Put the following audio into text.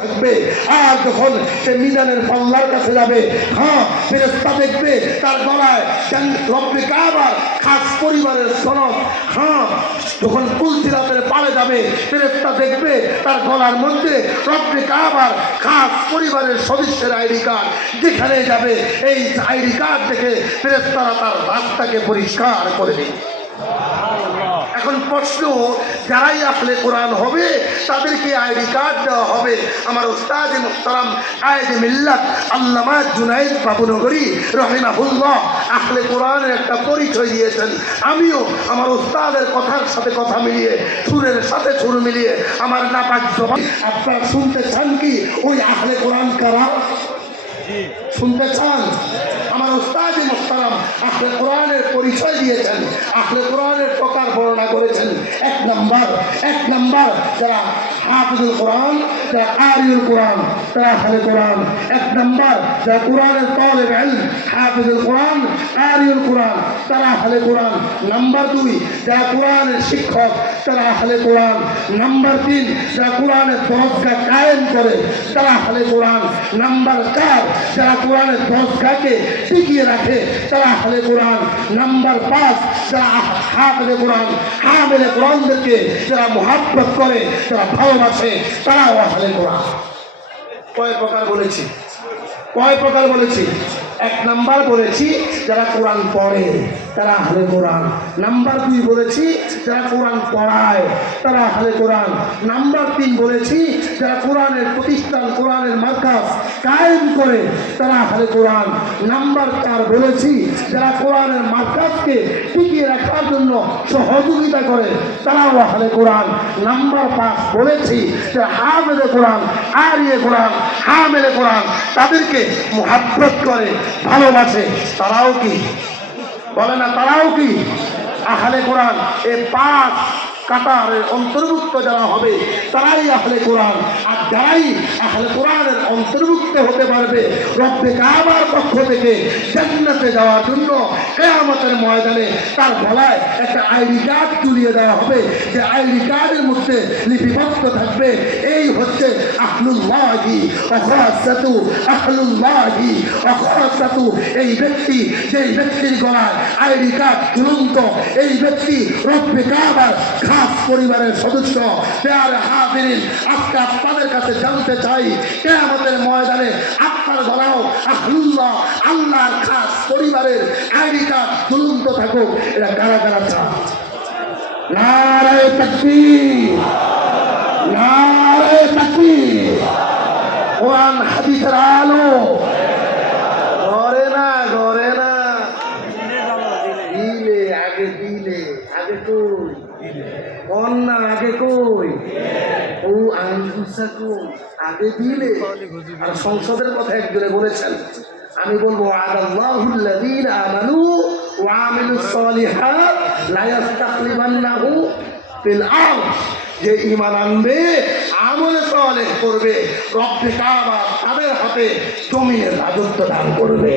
থাকবে। আর যখন সে মিজানের পাল্লার কাছে যাবে হ্যাঁ ফেরেস্তা দেখবে তার গলায় রব্বে কাবার খাস পরিবারের সনদ। হ্যাঁ যখন কুলসিরাতের পাড়ে যাবে ফেরেস্তা দেখবে তার গলার মধ্যে রব্বে কাবার খাস পরিবারের সদস্যের আইডি কার্ড। যেখানে যাবে, এই আইডি কার্ড দেখে ফেরেস্তারা তার রাস্তাকে পরিষ্কার করে দেবে। এখন প্রশ্ন যারাই আসলে কোরআন হবে তাদেরকে আইডি কার্ড দেওয়া হবে। আমার উস্তাদ মুখতারাম আয়েদ মিল্লাত আল্লামা জুনাইদ বাবুনগরী রহিমাহুল্লাহ আসলে কোরআনের একটা পরিচয় দিয়েছেন। আমিও আমার উস্তাদের কথার সাথে কথা মিলিয়ে সুরের সাথে সুর মিলিয়ে আমার নাপাক জবান আপনারা শুনতে চান কি? ওই আহলে কোরআন কারা? শুনতে চান? আমার উস্তাদ মোস্তারাম আহলে কোরআনের পরিচয় দিয়েছেন। আহলে কোরআনের প্রকার বর্ণনা করেছেন এক নাম্বার এক নাম্বার যারা হাফিজুল কোরআন যারা আরিউল কোরআন, তারা এক নাম্বার, যারা কোরআনের তলেব ইলম হাফিজুল কোরআন কোরআন, তারা আহলে কোরআন। নাম্বার দুই, যারা শিক্ষক, তারা আহলে কোরআন। নাম্বার তিন, যারা কোরআনের কায়েম করে, তারা কোরআন। নাম্বার চার, যারা কোরআনের দরজগাকে টিকিয়ে রাখে, তারা আহলে কোরআন। নাম্বার পাঁচ, যারা হাফেলে কোরআন হামেলে কোরআনদেরকে যারা মোহাব্বত করে, যারা ভালোবাসে, তারাও আহলে কোরআন কয় প্রকার বলেছি? কয় প্রকার বলেছি? এক নাম্বার বলেছি যারা কোরআন পড়ে। তারা আহলে কোরআন। নাম্বার দুই বলেছি, যারা কোরআন পড়ায়, তারা আহলে কোরআন। নাম্বার তিন বলেছি, যারা কোরআনের প্রতিষ্ঠান, কোরআনের মার্কাজ কায়েম করে, তারা আহলে কোরআন। নাম্বার চার বলেছি, যারা কোরআনের মার্কাজকে টিকিয়ে রাখার জন্য সহযোগিতা করে, তারাও আহলে কোরআন। নাম্বার পাঁচ বলেছি, যারা হামেলে কোরআন, আরিয়ে কোরআন, হামেলে কোরআন, তাদেরকে মোহাব্বত করে, ভালোবাসে, তারাও কি বলে না তারাও কি? আহালে কোরআন এ পাঁচ কাতারের অন্তর্ভুক্ত যারা হবে, তারাই আহলে কোরআন। আর যারাই আহলে কোরআনের অন্তর্ভুক্ত হতে পারবে, রব্বে কাবার পক্ষ থেকে জান্নাতে যাওয়ার জন্য কেয়ামতের ময়দানে তার গলায় একটা আইডি কার্ড তুলিয়ে দেওয়া হবে। যে আইডি কার্ডের মধ্যে লিপিবদ্ধ থাকবে, এই হচ্ছে আহলুল্লাহি অখরাসাতু আহলুল্লাহি অখরাসাতু এই ব্যক্তি, যেই ব্যক্তির গলায় আইডি কার্ড ঝুলন্ত, এই ব্যক্তি রব্বে কাবার খাস পরিবারের সদস্য, পেয়ার হাফিরিন আজকে আপনাদের কাছে জানতে চাই, কেয়ামতের ময়দানে আপনার গলাও আহলুল্লাহ আল্লাহর খাস পরিবারের আইডি কার্ড ঝুলন্ত থাকুক এটা কারা কারা চান নারায় তাকবীর নারায় তাকবীর। কোরআন হাদিসের আলো ঘরে না ঘরে না দিলে আগে দিলে আগে কই? কন্যা আগে কই? ও আইনসা আগে দিলে? আর সংসদের কথা একজনে বলেছেন, আমি বলব আদাল্লাহুল্লাযীনা আমানু ওয়া আমিলুস সলিহাত লা ইস্তাখলিফান্নাহু ফিল আরদ যে ইমান আনবে, আমলে সলেহ করবে রব্বে কাবা তাদের হাতে জমিনের রাজত্ব দান করবে।